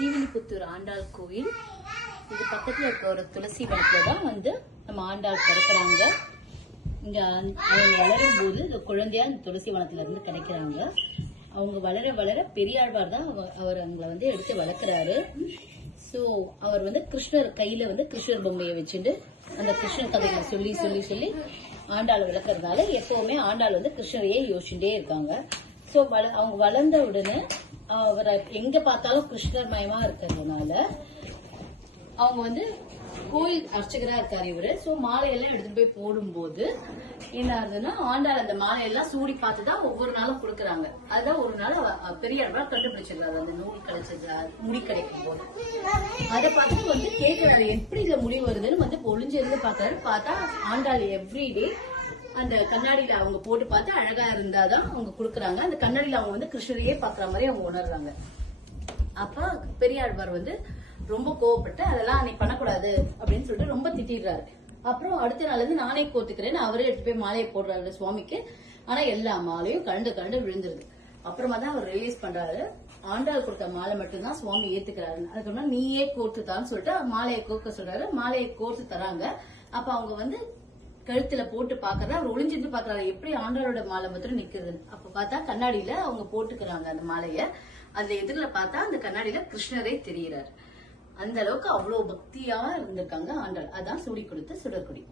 ஸ்ரீவில்லிபுத்தூர் ஆண்டாள் கோயில். இது பக்கத்துல இருக்க ஒரு துளசி வனத்துல தான் வந்து நம்ம ஆண்டாள் பிறக்கிறாங்க. இங்க அவங்க வளரும் போது இந்த குழந்தையா இந்த துளசி வனத்துல இருந்து கிடைக்கிறாங்க. அவங்க வளர வளர பெரியாழ்வார் தான் அவர் அவங்களை வந்து எடுத்து வளர்க்கிறாரு. சோ அவர் வந்து கிருஷ்ணர் கையில வந்து கிருஷ்ணர் பொம்மையை வச்சுட்டு அந்த கிருஷ்ணர் கதைகளை சொல்லி சொல்லி சொல்லி ஆண்டாள் விளக்குறதுனால எப்பவுமே ஆண்டாள் வந்து கிருஷ்ணரையே யோசிச்சுட்டே இருக்காங்க. சோ அவங்க வளர்ந்த உடனே அவரை எங்க பார்த்தாலும் கிருஷ்ணர் மயமா இருக்கிறதுனால அவங்க வந்து கோயில் அர்ச்சகரா இருக்காரு இவரு. சோ மாலையெல்லாம் எடுத்துட்டு போய் போடும்போது என்ன ஆகுதுன்னா ஆண்டாள் அந்த மாலையெல்லாம் சூடி பார்த்துதான் ஒவ்வொரு நாளும் கொடுக்குறாங்க. அதுதான் ஒரு நாள் பெரியாழ்வார் கண்டுபிடிச்சிருக்காரு அந்த நூல் கிடைச்சது முடி கிடைக்கும் போது. அதை பார்த்து வந்து கேட்கிறாரு எப்படி இதுல முடி வருதுன்னு வந்து ஒளிஞ்சிருந்து பாக்குறாரு. பார்த்தா ஆண்டாள் எவ்ரிடே அந்த கண்ணாடியில அவங்க போட்டு பார்த்து அழகா இருந்தாதான் அவங்க குடுக்கறாங்க. அந்த கண்ணாடியில அவங்க வந்து கிருஷ்ணரையே பாக்குற மாதிரி அவங்க உணர்றாங்க. அப்ப பெரியாழ்வார் வந்து ரொம்ப கோவப்பட்டு அதெல்லாம் அன்னைக்கு பண்ணக்கூடாது அப்படின்னு சொல்லிட்டு ரொம்ப திட்டிடுறாரு. அப்புறம் அடுத்த நாள் இருந்து நானே கோத்துக்கிறேன்னு அவரே எடுத்து போய் மாலையை போடுறாரு சுவாமிக்கு. ஆனா எல்லா மாலையும் கண்டு கண்டு விழுந்துருது. அப்புறமா தான் அவர் ரிலீஸ் பண்றாரு. ஆண்டாள் கொடுத்த மாலை மட்டும்தான் சுவாமி ஏத்துக்கிறாரு. அதுக்கப்புறம் நீயே கோர்த்துதான்னு சொல்லிட்டு மாலையை கோர்க்க சொல்றாரு. மாலையை கோர்த்து தராங்க. அப்ப அவங்க வந்து கழுத்துல போட்டு பாக்குறா. அவர் ஒளிஞ்சிட்டு பாக்குறாரு எப்படி ஆண்டாளோட மாலை மாத்திரம் நிக்குதுன்னு. அப்ப பார்த்தா கண்ணாடியில அவங்க போட்டுக்கிறாங்க அந்த மாலைய. அந்த எதிரில பார்த்தா அந்த கண்ணாடியில கிருஷ்ணரே தெரிகிறாரு. அந்த அளவுக்கு அவ்வளவு பக்தியா இருந்திருக்காங்க ஆண்டாள். அதான் சூடி கொடுத்த சுடற்கொடி.